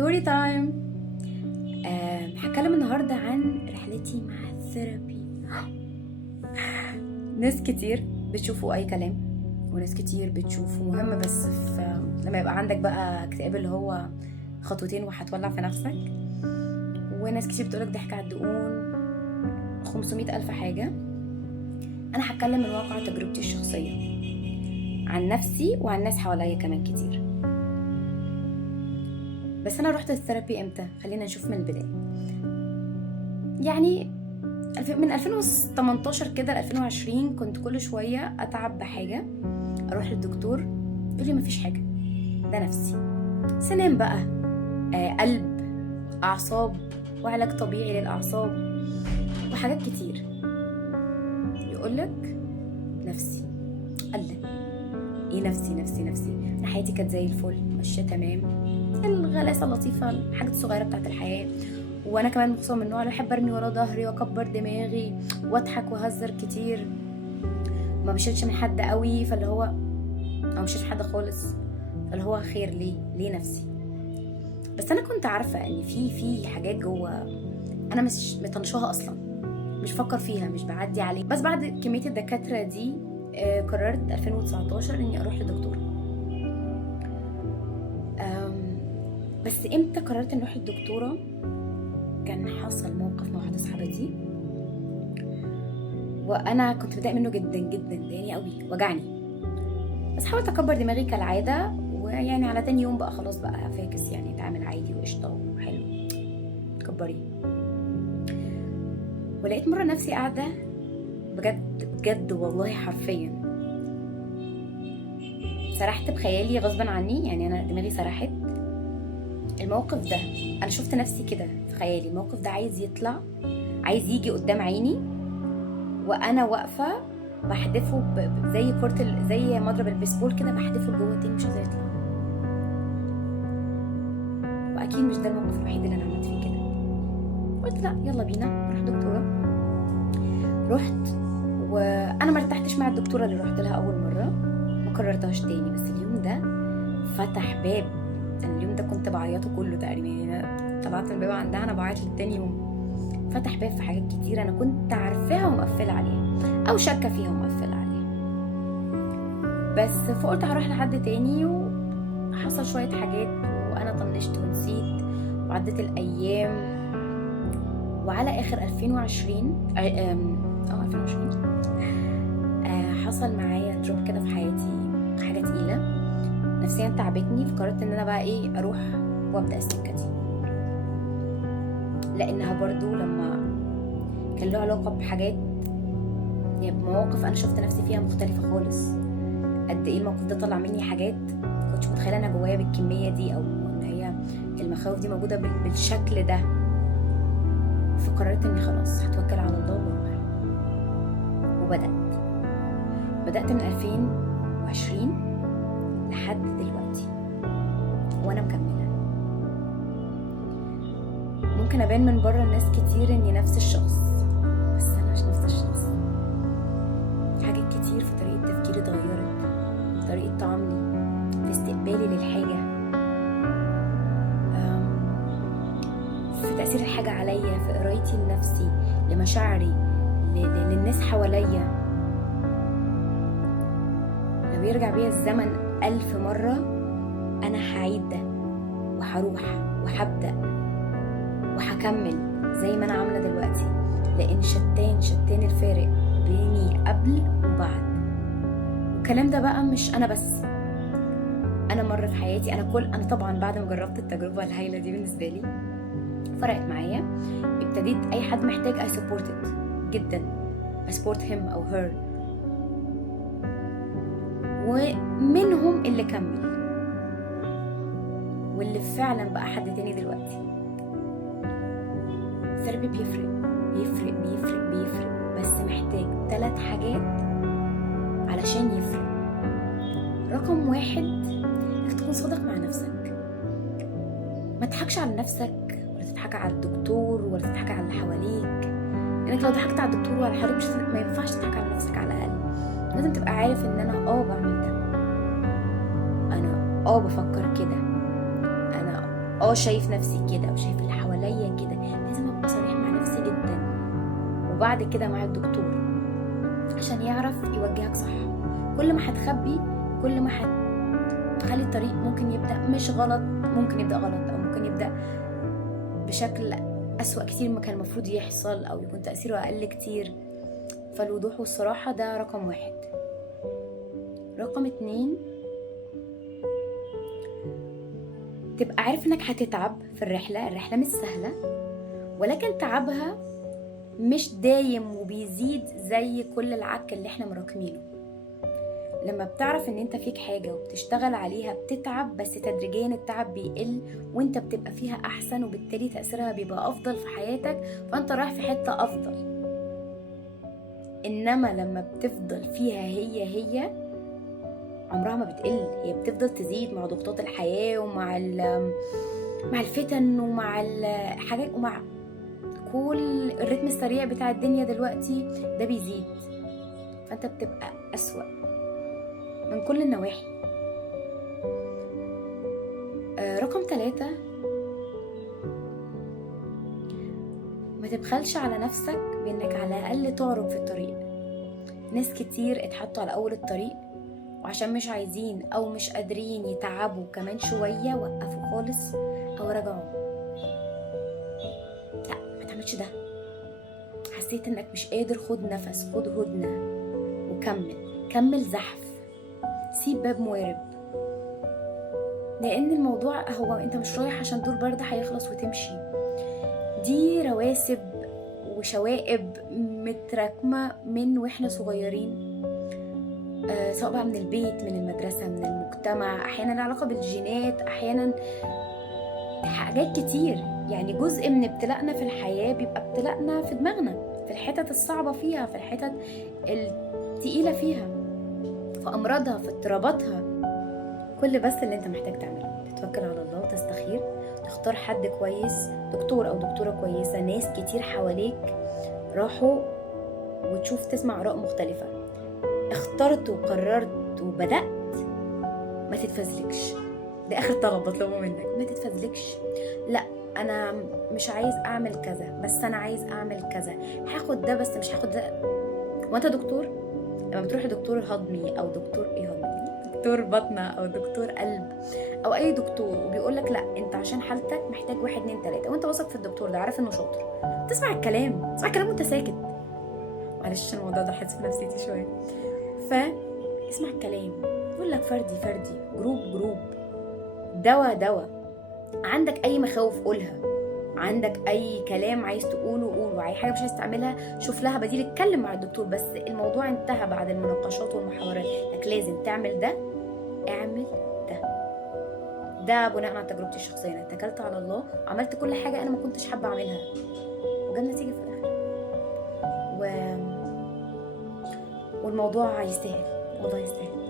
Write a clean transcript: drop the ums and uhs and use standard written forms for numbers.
ستوري تايم. هتكلم النهارده عن رحلتي مع الثيرابي. ناس كتير بتشوفوا اي كلام، وناس كتير بتشوفه مهم، بس لما يبقى عندك بقى اكتئاب اللي هو خطوتين وهتولع في نفسك. وناس كتير بتقولك ضحك على الدقون، 500 ألف حاجة. أنا هتكلم من واقع تجربتي الشخصية عن نفسي وعن ناس حواليا كمان كتير. بس أنا رحت الثيرابي إمتى؟ خلينا نشوف من البداية. يعني من 2018 كده ل 2020 كنت كل شوية أتعب بحاجة أروح للدكتور يقولي مفيش حاجة، ده نفسي، سنان بقى، قلب، أعصاب، وعلاج طبيعي للأعصاب وحاجات كتير. يقولك نفسي. قال ايه نفسي؟ انا حياتي كانت زي الفل، ماشيه تمام، الغلاسه اللطيفه، الحاجات الصغيره بتاعت الحياه. وانا كمان مخصوصا من النوع اللي بحب ارمي ورا ظهري واكبر دماغي واضحك واهزر كتير، ما بشيلش من حد قوي، فاللي هو او مشيلش حد خالص، فاللي هو خير ليه نفسي. بس انا كنت عارفه ان في حاجات جوه انا مش مطنشاها اصلا، مش بفكر فيها، مش بعدي عليه. بس بعد كميه الدكاتره دي قررت 2019 اني اروح لدكتور. بس امتى قررت اني اروح للدكتوره؟ كان حصل موقف مع واحده صاحبتي، وانا كنت متضايقه منه جدا جدا، ضايقني قوي، وجعني. بس حاولت اكبر دماغي كالعاده، ويعني على تاني يوم بقى خلاص بقى فاكس، يعني اتعامل عادي وقشطه وحلو، كبري. ولقيت مره نفسي قاعده بجد والله حرفيا سرحت بخيالي غصبا عني، يعني انا دماغي سرحت. الموقف ده انا شفت نفسي كده في خيالي، الموقف ده عايز يطلع، عايز يجي قدام عيني، وانا واقفه بحدفه زي كرة، زي مضرب البيسبول كده، بحدفه لجوه تاني، مش عايزاه يطلع. واكيد مش ده الموقف الوحيد اللي انا عملت فيه كده. قلت لا، يلا بينا نروح دكتوره. رحت، وانا ما ارتحتش مع الدكتوره اللي رحت لها اول مره، ما كررتهاش تاني. بس اليوم ده فتح باب، انا اليوم ده كنت بعيطه كله تقريبا، يعني انا طلعت من الباب عندها انا بعيط للتاني يوم. فتح باب في حاجات كتير انا كنت عارفاها ومقفله عليها، او شاكه فيها ومقفله عليها. بس فقلت هروح لحد تاني، وحصل شويه حاجات وانا طنشت ونسيت، وعدت الايام. وعلى اخر 2020 حصل معايا دروب كده في حياتي، حاجه تقيله نفسيا تعبتني، فقررت ان انا بقى اروح وابدا السكه دي، لانها برضو لما كان له علاقه بحاجات، يعني بمواقف انا شفت نفسي فيها مختلفه خالص. قد ايه الموقف ده طلع مني حاجات كنتش متخيله انا جوايا بالكميه دي، او ان هي المخاوف دي موجوده بالشكل ده. فقررت اني خلاص هتوكل على الله واروح. وبدات من 2020 لحد دلوقتي وانا مكمله. ممكن ابان من بره الناس كتير اني نفس الشخص، بس انا مش نفس الشخص. حاجات كتير في طريقه تفكيري اتغيرت، في طريقه تعاملي، في استقبالي للحاجه، في تاثير الحاجه عليا، في قرايتي لنفسي، لمشاعري، للناس حواليا. لو يرجع بيا الزمن 1000 مرة أنا هعيد ده، وهروح وهبدأ وهكمل زي ما أنا عاملة دلوقتي، لأن شتان الفارق بيني قبل وبعد. والكلام ده بقى مش أنا بس، أنا مرة في حياتي، أنا طبعا بعد ما جربت التجربة الهايلة دي بالنسبة لي فرقت معايا. ابتديت أي حد محتاج I supported جدا، I support him أو her، ومنهم اللي كمل واللي فعلا بقى حد تاني دلوقتي. الثيرابي بيفرق، بس محتاج 3 حاجات علشان يفرق. رقم 1، انك تكون صادق مع نفسك، ما تضحكش على نفسك، ولا تضحك على الدكتور، ولا تضحك على اللي حواليك. لانك لو ضحكت على الدكتور وعلى حواليك ما ينفعش تضحك على نفسك. على الاقل لازم تبقى عارف ان انا بعمل ده، انا بفكر كده، انا شايف نفسي كده وشايف اللي حواليا كده، لازم ابقى صريح مع نفسي جدا، وبعد كده مع الدكتور عشان يعرف يوجهك صح. كل ما هتخبي كل ما هتخلي الطريق ممكن يبدأ مش غلط، ممكن يبدأ غلط، او ممكن يبدأ بشكل أسوأ كتير ما كان المفروض يحصل، او يكون تأثيره اقل كتير. فالوضوح والصراحة ده رقم 1. رقم 2، تبقى عارف انك هتتعب في الرحلة مش سهلة، ولكن تعبها مش دايم وبيزيد زي كل العك اللي احنا مراكمينه. لما بتعرف ان انت فيك حاجة وبتشتغل عليها بتتعب، بس تدريجيا التعب بيقل وانت بتبقى فيها احسن، وبالتالي تأثيرها بيبقى افضل في حياتك، فانت رايح في حتة افضل. انما لما بتفضل فيها هي عمرها ما بتقل، هي بتفضل تزيد مع ضغوطات الحياة ومع مع الفتن ومع الحاجات ومع كل الرتم السريع بتاع الدنيا دلوقتي، ده بيزيد، فانت بتبقى أسوأ من كل النواحي. رقم 3، ما تبخلش على نفسك بانك على الاقل تعرج في الطريق. ناس كتير اتحطوا على اول الطريق وعشان مش عايزين او مش قادرين يتعبوا كمان شوية وقفوا خالص او رجعوا. لا، ما تعملش ده. حسيت انك مش قادر، خد نفس، خد هدنة وكمل زحف، سيب باب موارب، لان الموضوع هو انت مش رايح عشان دور برد هيخلص وتمشي. دي رواسب وشوائب متراكمة من واحنا صغيرين، سواء بقى من البيت، من المدرسة، من المجتمع، احيانا له علاقة بالجينات، احيانا حاجات كتير. يعني جزء من ابتلاءنا في الحياة بيبقى ابتلاءنا في دماغنا، في الحتت الصعبة فيها، في الحتت التقيلة فيها، في أمراضها، في اضطراباتها. كل بس اللي انت محتاج تعمله تتوكل على الله وتستخير، تختار حد كويس، دكتور أو دكتورة كويسة. ناس كتير حواليك راحوا، وتشوف تسمع آراء مختلفة. اخترت وقررت وبدأت، ما تتفزلكش. ده آخر طلب بطلبه منك، ما تتفزلكش. لا، أنا مش عايز أعمل كذا بس أنا عايز أعمل كذا، هاخد ده بس مش هاخد ده. وأنت دكتور، لما بتروح لدكتور هضمي أو دكتور دكتور بطنة أو دكتور قلب أو أي دكتور، وبيقولك لا أنت عشان حالتك محتاج 1 2 3، وأنت واثق في الدكتور ده، عارف إنه شاطر، تسمع الكلام وأنت ساكت. معلش الموضوع ده حاسس في نفسيتي شوية. فاسمع الكلام، يقول لك فردي جروب، دوا. عندك أي مخاوف قولها، عندك أي كلام عايز تقوله قوله، أي حاجة مش عايز تعملها شوف لها بديل، اتكلم مع الدكتور. بس الموضوع انتهى بعد المناقشات والمحاورات، انك لازم تعمل ده، اعمل ده بناء على تجربتي الشخصية. أنا اتكلت على الله وعملت كل حاجة أنا ما كنتش حابة أعملها، وجاب نتيجة في الآخر، والموضوع يستاهل، والله يستاهل.